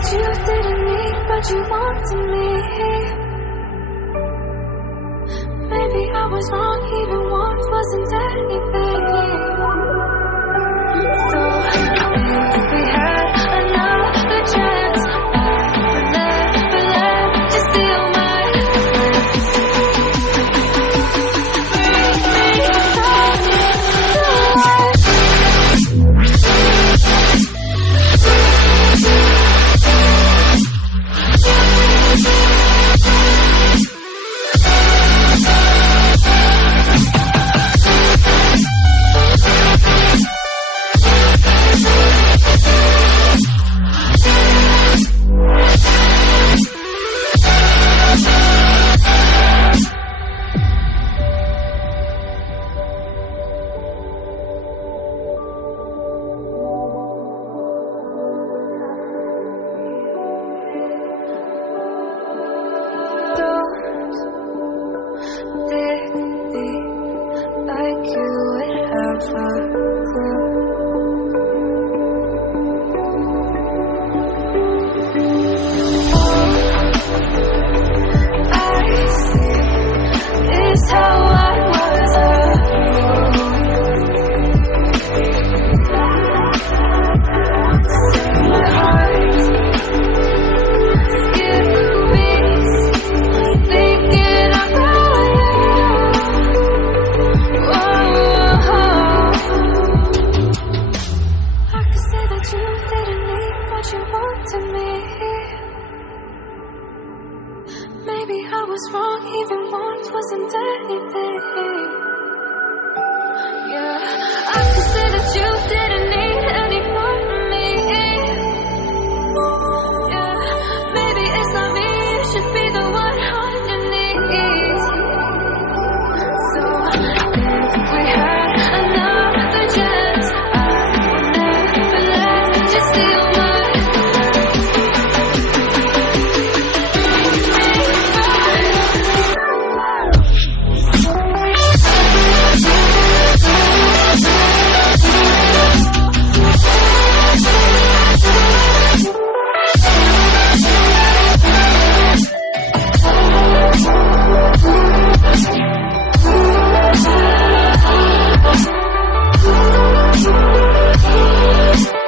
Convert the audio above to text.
that you didn't need what you wanted me. Maybe I was wrong, even once wasn't anything. So if we had another chance, I would never let you steal my friends. Bring me back to life. Didn't think like you would have a clue. All I see is how I was my heart skipped beats, thinking about you. I could say that you didn't need what you wanted me. Maybe I was wrong, even once wasn't anything. Yeah, I could say that you didn't need any part of me. Yeah, maybe it's not me, you should be the one on your knees. So if we had another chance, I would never let you steal my Stupm.